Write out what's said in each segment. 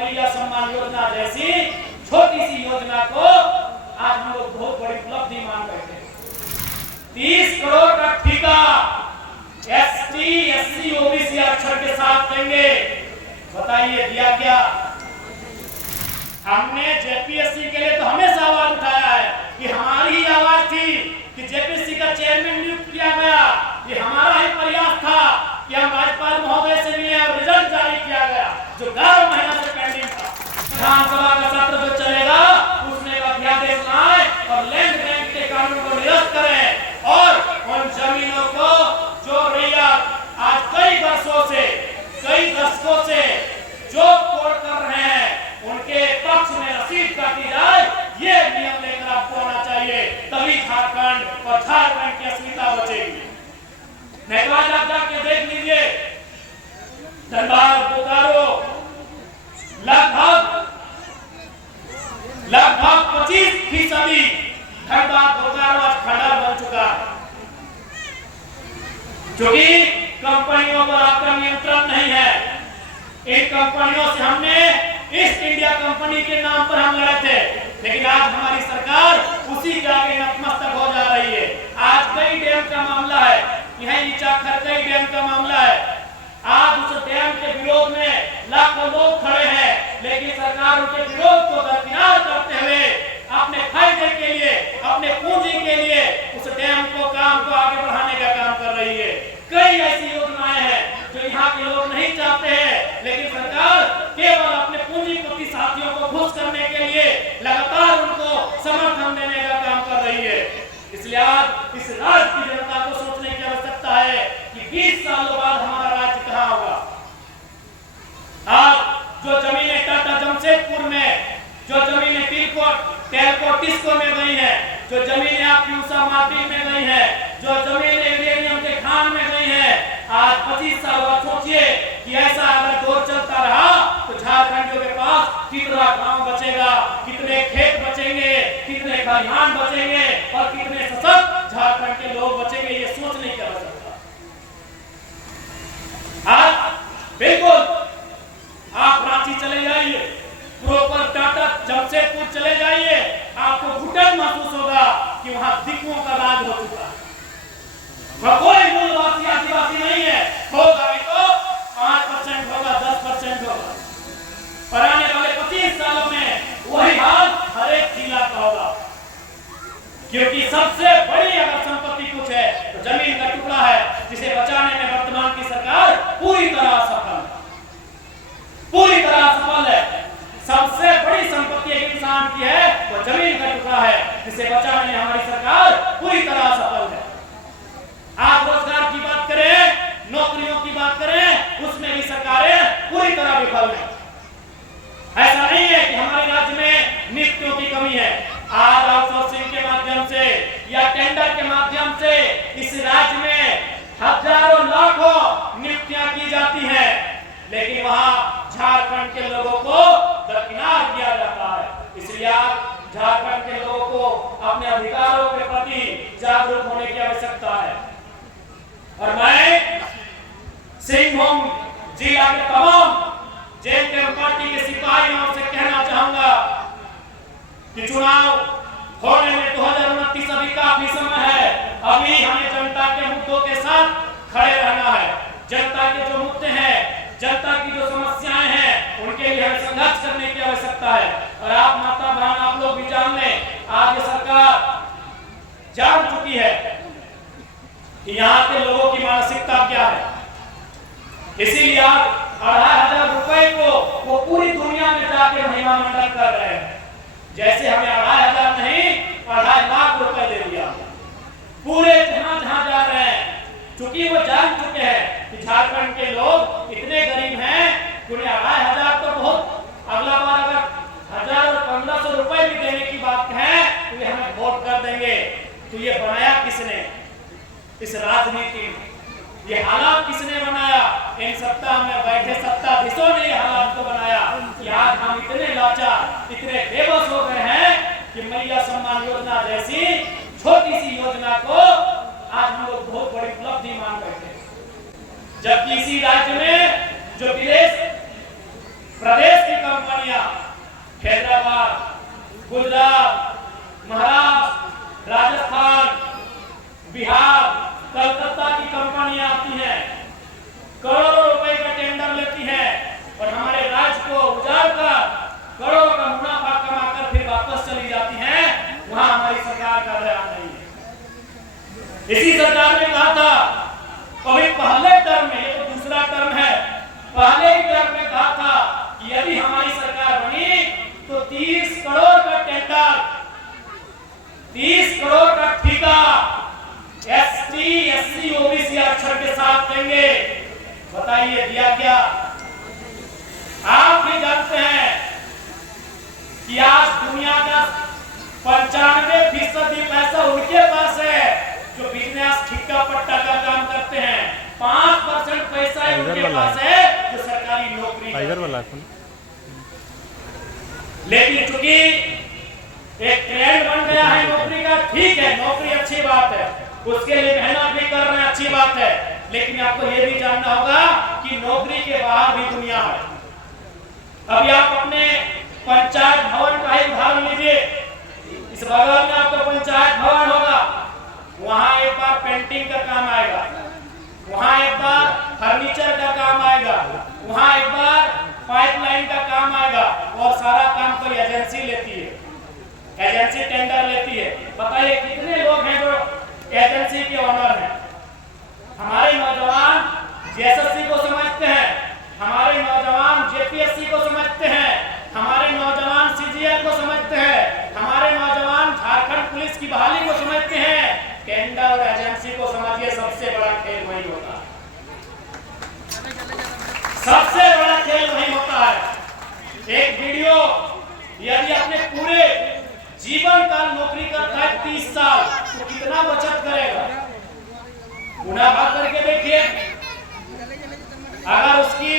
मैया सम्मान योजना जैसी छोटी सी योजना को आज हम लोग बहुत बड़ी उपलब्धि मान बैठे। 30 करोड़ का ठेका एसटी एससी ओबीसी आरक्षण के साथ देंगे। बताइए दिया क्या? हमने जेपीएससी के लिए तो हमेशा आवाज उठाया है कि हमारी ही आवाज थी कि जेपीएससी का चेयरमैन नियुक्त किया गया। ये हमारा ही प्रयास था कि हम राज्यपाल महोदय से मिले और रिजल्ट जारी किया गया जो 11 महीना से पेंडिंग था। विधानसभा का सत्र जो चलेगा उसमें अध्यादेश लाए और लैंड बैंक के कानून को निरस्त करें और उन जमीनों को जो रैया आज कई वर्षों से कई दशकों से जो तोड़ कर रहे हैं उनके पक्ष में रसीद काटी जाए। ये नियम लेकर आपको आना चाहिए, तभी झारखंड और झारखंड की अस्मिता बचेगी। नहीं तो आज आप जाके देख लीजिए धनबाद बोकारो लगभग 25% धनबाद बोकारो आज खंडर बन चुका है क्योंकि कंपनियों पर आपका नियंत्रण नहीं है। इन कंपनियों से हमने ईस्ट इंडिया कंपनी के नाम पर हम लड़े थे, लेकिन आज हमारी सरकार उसी के आगे नतमस्तक हो जा रही है। आज कई डैम का मामला है, यह ईचाखर कई डैम का मामला है। आज उस डैम के विरोध में लाखों लोग खड़े हैं, लेकिन सरकार उनके विरोध को दरकिनार करते हुए अपने फायदे के लिए अपने पूंजी के लिए उस डैम को काम को आगे बढ़ाने का काम कर रही है। कई ऐसी योजनाएं हैं जो यहाँ के लोग नहीं चाहते हैं, लेकिन सरकार केवल अपने पूंजीपति साथियों को खुश करने के लिए लगातार उनको समर्थन देने का काम कर रही है। इसलिए आज इस राज्य की जनता को सोचने की आवश्यकता है कि 20 सालों बाद हमारा राज्य कहाँ होगा। आज जो जमीनें टाटा जमशेदपुर में, जो जमीनें टेलको टिस्को में गई है, जो जमीनें आपकी उषा मार्टिन में गई है, जो जमीनें यूरेनियम के खान में गई है, आज 25 साल बाद सोचिए कि ऐसा अगर दौर चलता रहा तो झारखंडियों के पास कितना गांव बचेगा, कितने खेत बचेंगे, कितने खलिहान बचेंगे और कितने सशक्त झारखंड के लोग बचेंगे। ये सोचने की आवश्यकता। आज बिल्कुल आप रांची चले जाइए, प्रॉपर टाटा जमशेदपुर चले जाइए, आपको घुटन महसूस होगा कि वहां दिक्कुओं का राज हो चुका है। कोई मूलवासी आदिवासी नहीं है, होगा भी तो 5% होगा, 10% होगा। और आने वाले 25 सालों में वही हाल हर एक जिला का होगा, क्योंकि सबसे बड़ी अगर संपत्ति कुछ है तो जमीन का टुकड़ा है, जिसे बचाने में वर्तमान की सरकार पूरी तरह सफल है, पूरी तरह सफल है। सबसे बड़ी संपत्ति एक इंसान की है वो जमीन का टुकड़ा है, जिसे बचाने में हमारी सरकार पूरी तरह सफल है। आप रोजगार की बात करें, नौकरियों की बात करें, उसमें भी सरकारें पूरी तरह विफल है। ऐसा नहीं है कि हमारे राज्य में नियुक्तियों की कमी है। आज आउटसोर्सिंग के माध्यम से या टेंडर के माध्यम से इस राज्य में हजारों लाखों नियुक्तियां की जाती हैं, लेकिन वहां झारखंड के लोगों को दरकिनार किया जाता है। इसलिए आप झारखंड के लोगों को अपने अधिकारों के प्रति जागरूक होने की आवश्यकता है। और मैं सिंहभूम जिला के तमाम जेएमके पार्टी के सिपाहियों से कहना चाहूंगा कि चुनाव होने में 2029 अभी काफी समय है। अभी हमें जनता के मुद्दों के साथ खड़े रहना है। जनता के जो मुद्दे हैं, जनता की जो समस्याएं हैं, उनके लिए हमें संघर्ष करने की आवश्यकता है। और आप माता बहन आप लोग भी जान लें, आज ये सरकार जान चुकी है कि यहाँ के लोगों की मानसिकता क्या है। इसीलिए आज 2500 रुपए को वो पूरी दुनिया में जाके महिमा मंडल कर रहे हैं। जैसे हमें 2500 नहीं 2.5 लाख रुपए दे दिया, पूरे जहां जा रहे हैं, क्योंकि वो जान चुके हैं कि झारखंड के लोग इतने गरीब हैं कि उन्हें 2500 तो बहुत, अगला बार अगर 1000 और 1500 रुपए भी देने की बात कहें तो ये हमें वोट कर देंगे। तो ये बनाया किसने इस राजनीति में? ये हालात किसने बनाया? इन सत्ता में बैठे सत्ताधीशों ने ये हालात को बनाया कि आज हम इतने लाचार, इतने बेबस हो गए हैं कि मैया सम्मान योजना जैसी छोटी सी योजना को आज हम लोग बहुत बड़ी उपलब्धि मान बैठे। जबकि इसी राज्य में जो विदेश प्रदेश की कंपनियां हैदराबाद, गुजरात, महाराष्ट्र, राजस्थान, बिहार, कलकत्ता की कंपनियां आती हैं, करोड़ों रुपए का टेंडर लेती हैं और हमारे राज्य को उजाड़ कर करोड़ों का मुनाफा कमाकर फिर वापस चली जाती हैं। वहां हमारी सरकार का ध्यान नहीं है। इसी सरकार ने कहा था कभी पहले टर्म में, ये तो दूसरा टर्म है, पहले ही टर्म में कहा था कि यदि हमारी सरकार बनी तो 30 करोड़ का टेंडर, 30 करोड़ का ठेका एसटी, एससी, ओबीसी आरक्षण के साथ देंगे। बताइए दिया क्या? आप भी जानते हैं कि आज दुनिया का 95% पैसा उनके पास है जो बिजनेस ठिक्का पट्टा का काम करते हैं। 5% पैसा उनके पास है जो सरकारी नौकरी करते हैं। लेकिन चूंकि एक ट्रेंड बन गया है नौकरी का, ठीक है, नौकरी अच्छी बात है, उसके लिए मेहनत भी कर रहे हैं, अच्छी बात है, लेकिन आपको यह भी जानना होगा कि नौकरी के बाहर भी दुनिया है। अभी आप अपने पंचायत भवन का ही उदाहरण लीजिए। इस बगल में आपका पंचायत भवन होगा, वहां एक बार पेंटिंग का काम आएगा, वहां एक बार फर्नीचर का काम आएगा, वहां एक बार पाइपलाइन का काम आएगा और सारा काम कोई एजेंसी लेती है, एजेंसी टेंडर लेती है। बताइए कितने लोग हैं जो एजेंसी के ओनर हैं? हमारे नौजवान जेएसएससी को समझते हैं, हमारे नौजवान जेपीएससी को समझते हैं, हमारे नौजवान सीजीएल को समझते हैं, हमारे नौजवान झारखंड पुलिस की बहाली को समझते हैं। टेंडर और एजेंसी को समझिए, सबसे बड़ा खेल वही होता है, सबसे बड़ा खेल वही होता है। एक वीडियो यदि अपने पूरे जीवन काल नौकरी करता है 30 साल तो कितना बचत करेगा? गुना भाग करके देखिए। अगर उसकी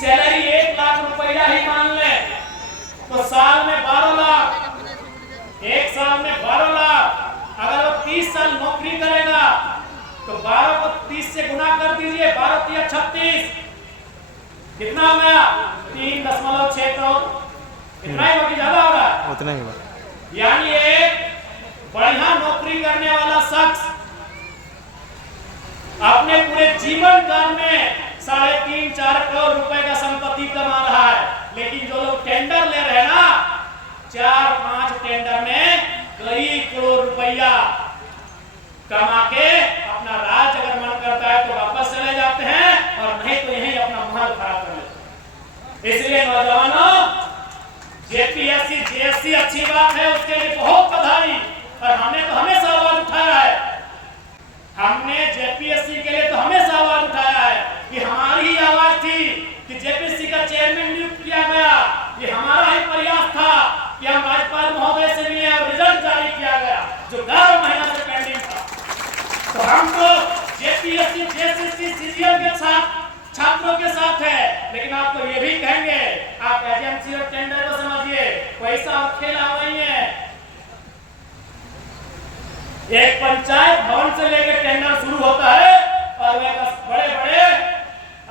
सैलरी 1 लाख रुपया ही मान ले तो साल में 12 लाख, एक साल में 12 लाख। अगर वो 30 साल नौकरी करेगा तो 12 को 30 से गुना कर दीजिए, 12 × 36 कितना हो गया? 3.6 करोड़। इतना ही बाकी ज्यादा हो रहा है, उतना ही। यानी एक बढ़िया नौकरी करने वाला शख्स अपने पूरे जीवन काल में 3.5-4 करोड़ रुपए का संपत्ति कमा रहा है। लेकिन जो लोग टेंडर ले रहे हैं ना, 4-5 टेंडर में कई करोड़ रुपया कमा के अपना राज अगर मन करता है तो वापस चले जाते हैं और नहीं तो यहीं अपना महल खड़ा कर लेते हैं। इसलिए नौजवानों, जेपीएससी जेएससी अच्छी बात है, उसके लिए बहुत बधाई। और हमने तो हमेशा आवाज उठाया है, हमने जेपीएससी के लिए तो हमेशा आवाज उठाया है कि हमारी ही आवाज थी कि जेपीएससी का चेयरमैन नियुक्त किया गया। ये हमारा ही प्रयास था कि हम राज्यपाल महोदय से मिले और रिजल्ट जारी किया गया जो 11 महीना से पेंडिंग था। तो हम तो जेपीएससी जेएससी सीजीएल के साथ, छात्रों के साथ है। लेकिन आपको ये भी कहेंगे, आप एजेंसी और टेंडर को समझिए, पैसा खेला नहीं है। एक पंचायत भवन से लेकर टेंडर शुरू होता है और वे बड़े बड़े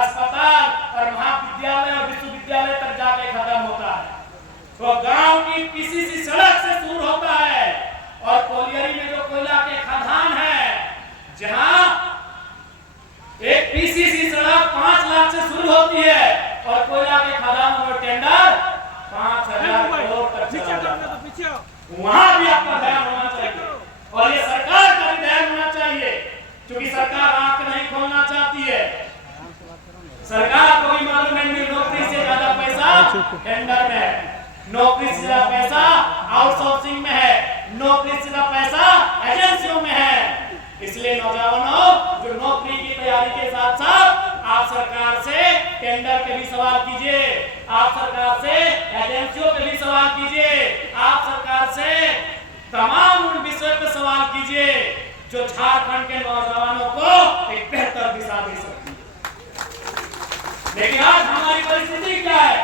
अस्पताल और महाविद्यालय और विश्वविद्यालय तक जाके खत्म होता है। तो गांव की पीसीसी सड़क से शुरू होता है और कोलियरी में जो कोयला के खदान है, जहां एक पीसीसी सड़क 5 लाख से शुरू होती है और कोयला के खदान में टेंडर 5,000 करोड़ तक चला जाता है। वहां भी आपका ध्यान होना चाहिए और ये सरकार का भी ध्यान होना चाहिए, क्योंकि सरकार आंख नहीं खोलना चाहती है। सरकार को भी मालूम है नौकरी से ज्यादा पैसा टेंडर में है, नौकरी से ज्यादा पैसा आउटसोर्सिंग में है, नौकरी से ज्यादा पैसा एजेंसियों में है। इसलिए नौजवानों, जो नौकरी की तैयारी के साथ साथ आप सरकार से टेंडर के भी सवाल कीजिए, आप सरकार से एजेंसियों के भी सवाल कीजिए, आप सरकार से तमाम उन विषय पर सवाल कीजिए जो झारखंड के नौजवानों को एक बेहतर दिशा दे सकती है। लेकिन आज हमारी परिस्थिति क्या है?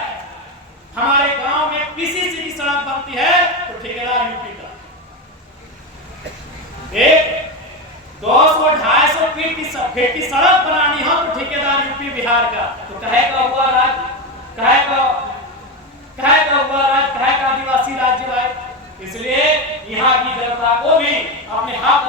हमारे गांव में पीसीसी की सड़क बनती है तो ठेकेदार यूपी का, एक 200-250 फीट की सड़क बनानी हो तो ठेकेदार यूपी बिहार का। तो कहे का हुआ राज, कहे का अपने हाथ